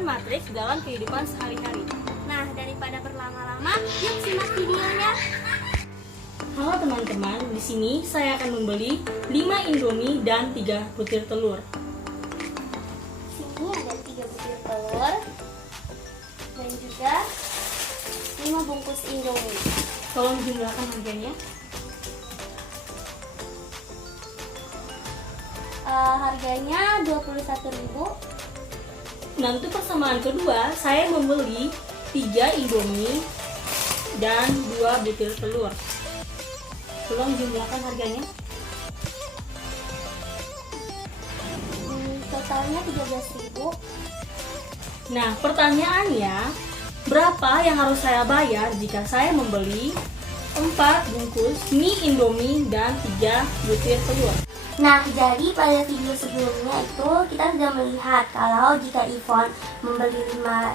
penggunaan matriks dalam kehidupan sehari-hari. Nah, daripada berlama-lama, yuk simak videonya. Halo teman-teman, di sini saya akan membeli 5 Indomie dan 3 butir telur. Sini ada 3 butir telur dan juga 5 bungkus Indomie. Tolong jumlahkan harganya. Harganya 21.000. Nah, untuk persamaan kedua, saya membeli 3 Indomie dan 2 butir telur. Tolong jumlahkan harganya. Totalnya 13.000. Nah, pertanyaannya, berapa yang harus saya bayar jika saya membeli 4 bungkus mie Indomie dan 3 butir telur? Nah, jadi pada video sebelumnya itu kita sudah melihat kalau jika Ivon membeli 5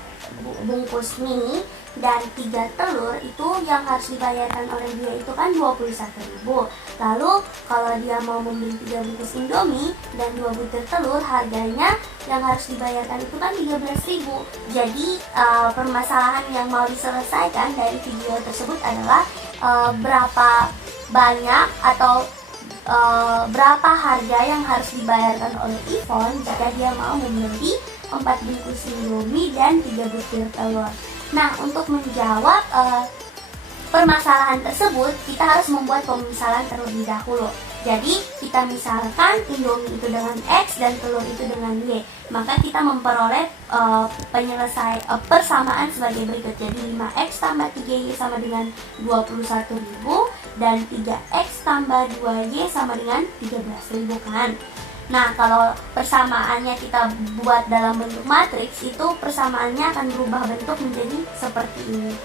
bungkus mie dan 3 telur, itu yang harus dibayarkan oleh dia itu kan 21.000. Lalu kalau dia mau membeli 3 bungkus Indomie dan 2 butir telur, harganya yang harus dibayarkan itu kan 13.000. Jadi permasalahan yang mau diselesaikan dari video tersebut adalah berapa banyak atau berapa harga yang harus dibayarkan oleh Ivon jika dia mau membeli 4 bungkus Indomie dan 3 butir telur. Nah, untuk menjawab permasalahan tersebut, kita harus membuat pemisalan terlebih dahulu. Jadi, kita misalkan Indomie itu dengan X dan telur itu dengan Y. Maka kita memperoleh persamaan sebagai berikut. Jadi, 5X tambah 3Y sama dengan 21.000 dan 3X tambah 2Y sama dengan 13.000 kan. Nah, kalau persamaannya kita buat dalam bentuk matriks, itu persamaannya akan berubah bentuk menjadi seperti ini.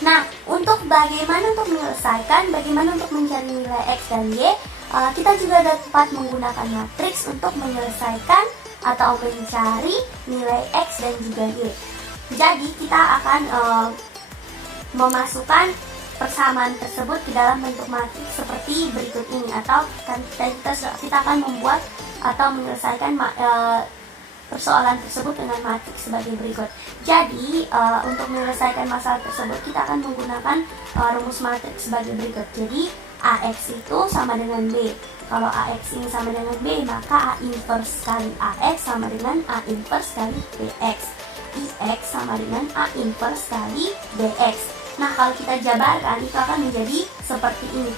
Nah, untuk bagaimana untuk menyelesaikan, bagaimana untuk mencari nilai X dan Y, kita juga dapat menggunakan matriks untuk menyelesaikan atau mencari nilai X dan juga Y. Jadi, kita akan memasukkan persamaan tersebut ke dalam bentuk matriks seperti berikut ini, atau kita akan membuat atau menyelesaikan persoalan tersebut dengan matriks sebagai berikut. Jadi untuk menyelesaikan masalah tersebut kita akan menggunakan rumus matriks sebagai berikut. Jadi AX itu sama dengan B. Kalau AX ini sama dengan B, maka A inverse kali AX sama dengan A inverse kali BX. IX sama dengan A inverse kali BX. Nah, kalau kita jabarkan itu akan menjadi seperti ini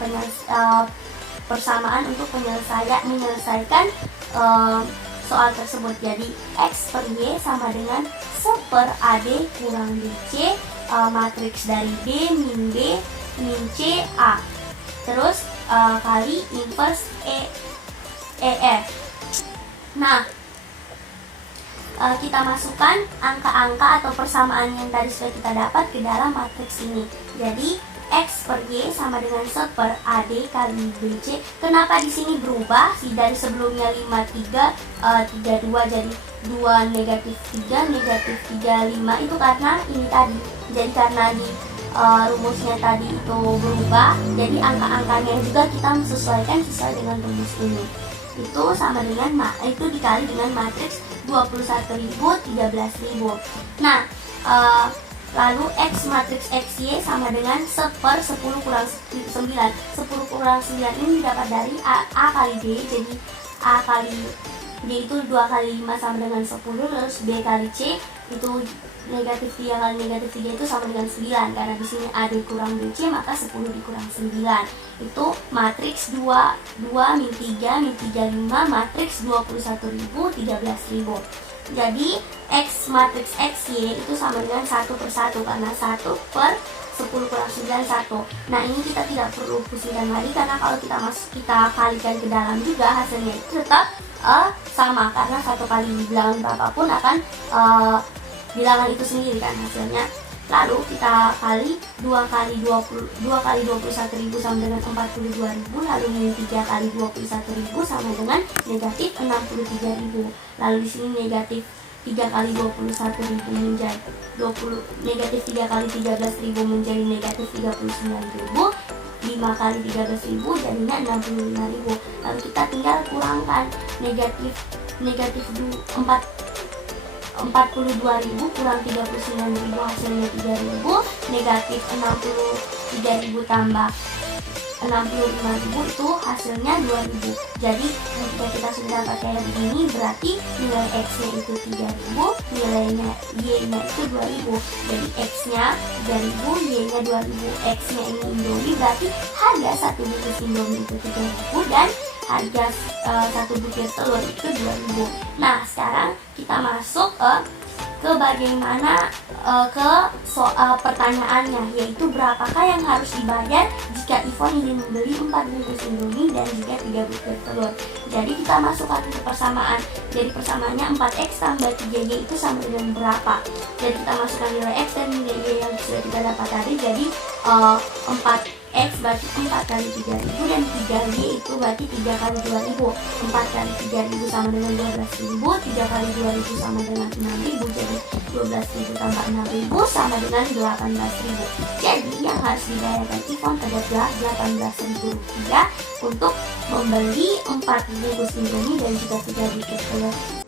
persamaan untuk menyelesaikan soal tersebut. Jadi X per Y sama dengan 1 per AD kurang BC, matriks dari D min B min C A, terus kali inverse EF. Nah, kita masukkan angka-angka atau persamaan yang tadi sudah kita dapat ke dalam matriks ini. Jadi X per Y sama dengan 1 per AD kali BC. Kenapa di sini berubah? Dari sebelumnya 53, 32 jadi 2 negatif 3, negatif 35 itu karena ini tadi. Jadi karena di rumusnya tadi itu berubah, jadi angka-angkanya juga kita menyesuaikan sesuai dengan rumus ini. Itu sama dengan itu dikali dengan matriks 21.000, 13.000. Nah, lalu X matriks XY sama dengan 1 per 10 kurang 9. 10 kurang 9 ini didapat dari A kali D. Jadi A kali D itu 2 kali 5 sama dengan 10. Terus B kali C itu negatif 3 kali negatif 3 itu sama dengan 9. Karena di sini AD kurang BC, maka 10 dikurang 9 itu matriks 2 min 3 min 35, matriks 21.000, 13.000. Jadi X matriks XY itu sama dengan 1 per 1 karena 1 per 10 kurang 9 1. Nah, ini kita tidak perlu pusingkan lagi karena kalau kita kalikan ke dalam juga hasilnya itu tetap sama, karena 1 kali bilangan berapapun akan bilangan itu sendiri kan hasilnya. Lalu kita kali 2 kali 21.000 sama dengan 42.000, lalu min 3 kali 21.000 sama dengan negatif 63.000. Lalu di sini negatif 3 kali 21.000 menjadi negatif 3 kali 13.000 menjadi negatif 39.000. 5 kali 13.000 jadinya 65.000. Lalu kita tinggal kurangkan negatif 4 42.000 kurang 39.000 hasilnya 3.000, negatif 63.000 tambah 65.000 itu hasilnya 2.000. Jadi ketika kita sudah dapat kayak begini, berarti nilai X nya itu 3.000, nilainya Y nya itu 2.000. Jadi X nya 3.000, Y nya 2.000. X nya ini Indomie, berarti harga satu bungkus Indomie itu 3.000 dan harga satu butir telur itu 2.000. Nah, sekarang kita masuk ke bagaimana ke soal pertanyaannya, yaitu berapakah yang harus dibayar jika Ivon ingin membeli 4 bungkus Indomie dan juga 3 butir telur. Jadi kita masukkan ke persamaan. Jadi persamaannya 4X tambah 3Y itu sama dengan berapa. Jadi kita masukkan nilai X dan nilai Y yang sudah kita dapat tadi. Jadi 4X berarti 4 kali 3.000 dan 3Y itu berarti 3 kali 2.000. 4 kali 3.000 sama dengan 12.000, 3 kali 2.000 sama dengan 6.000. Jadi 12.000 tambah 6.000 sama dengan 18.000. Jadi yang harus dibayarkan Ivon adalah 18.000 rupiah untuk membeli 4 bungkus Indomie dan juga 3 butir telur.